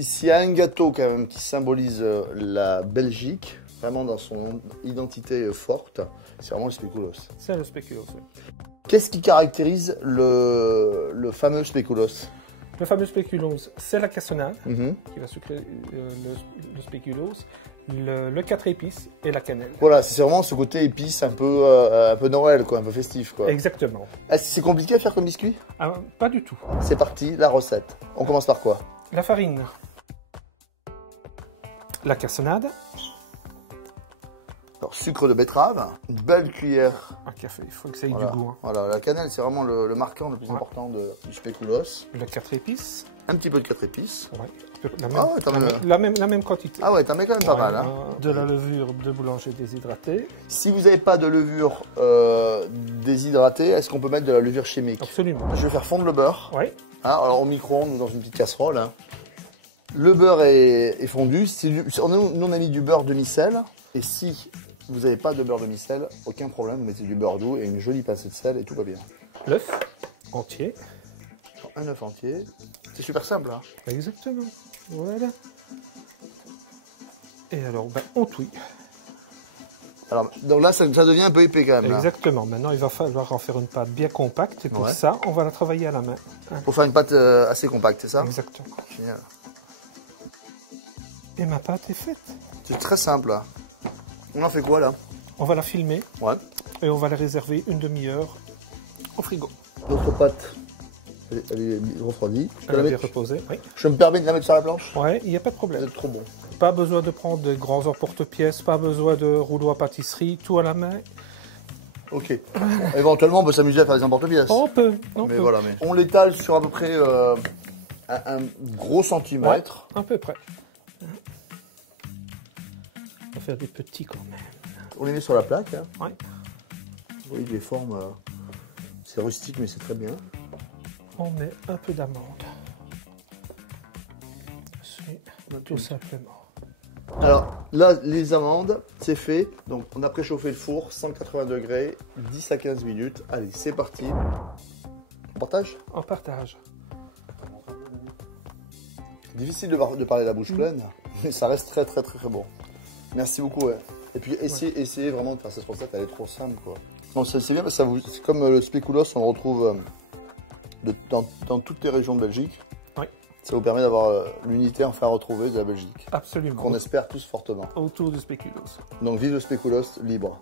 s'il y a un gâteau quand même qui symbolise la Belgique, vraiment dans son identité forte, c'est vraiment le spéculoos. C'est le spéculoos, oui. Qu'est-ce qui caractérise le fameux spéculoos? Le fameux spéculoos, c'est la cassonade qui va sucrer le spéculoos, le 4 épices et la cannelle. Voilà, c'est vraiment ce côté épice un peu Noël, quoi, un peu festif, quoi. Exactement. Est-ce que c'est compliqué à faire comme biscuit? Ah, pas du tout. C'est parti, la recette. On commence par quoi? La farine, la cassonade, Alors, sucre de betterave, une belle cuillère. un café, il faut que ça ait Voilà. du goût. Hein. Voilà, la cannelle, c'est vraiment le marquant le plus important du spéculoos. Le 4 épices. Un petit peu de 4 épices. Ouais. La même quantité. Ah ouais, t'en mets quand même pas mal. Hein. De la levure de boulanger déshydratée. Si vous n'avez pas de levure déshydratée, est-ce qu'on peut mettre de la levure chimique? Absolument. Je vais faire fondre le beurre. Ouais. Hein, alors au micro-ondes ou dans une petite casserole. Hein. Le beurre est fondu. Nous, on a mis du beurre demi-sel. Et si vous n'avez pas de beurre demi-sel, aucun problème, vous mettez du beurre doux et une jolie pincée de sel et tout va bien. L'œuf entier. Un œuf entier. C'est super simple. Hein. Exactement. Voilà. Et alors, on touille. Alors, donc là, ça devient un peu épais quand même. Exactement. Là. Maintenant, il va falloir en faire une pâte bien compacte. Et pour Ouais. ça, on va la travailler à la main. Hein. Pour faire une pâte assez compacte, c'est ça? Exactement. Génial. Et ma pâte est faite. C'est très simple. Là. On en fait quoi là? On va la filmer. Ouais. Et on va la réserver une demi-heure au frigo. Notre pâte, elle est refroidie. Elle est bien reposée. Oui. Je me permets de la mettre sur la planche? Ouais, il n'y a pas de Vous problème. êtes trop bon. Pas besoin de prendre de grands emporte-pièces, pas besoin de rouleau à pâtisserie, tout à la main. Ok. Éventuellement, on peut s'amuser à faire des emporte-pièces. On peut. Mais voilà, mais on l'étale sur à peu près un gros centimètre. Ouais, à peu près. On va faire des petits quand même. On les met sur la plaque. Hein. Ouais. Vous voyez les formes, c'est rustique, mais c'est très bien. On met un peu d'amande. Tout simplement. Alors là, les amandes, c'est fait. Donc on a préchauffé le four, 180 degrés, 10 à 15 minutes. Allez, c'est parti. On partage? On partage. Difficile de parler la bouche pleine, mais ça reste très bon. Merci beaucoup. Ouais. Et puis essayez vraiment de faire cette recette, elle est trop simple, quoi. Non, c'est bien parce que c'est comme le spéculoos, on le retrouve dans toutes les régions de Belgique. Oui. Ça vous permet d'avoir l'unité enfin retrouvée de la Belgique. Absolument. Qu'on espère tous fortement. Autour du spéculoos. Donc vive le spéculoos libre.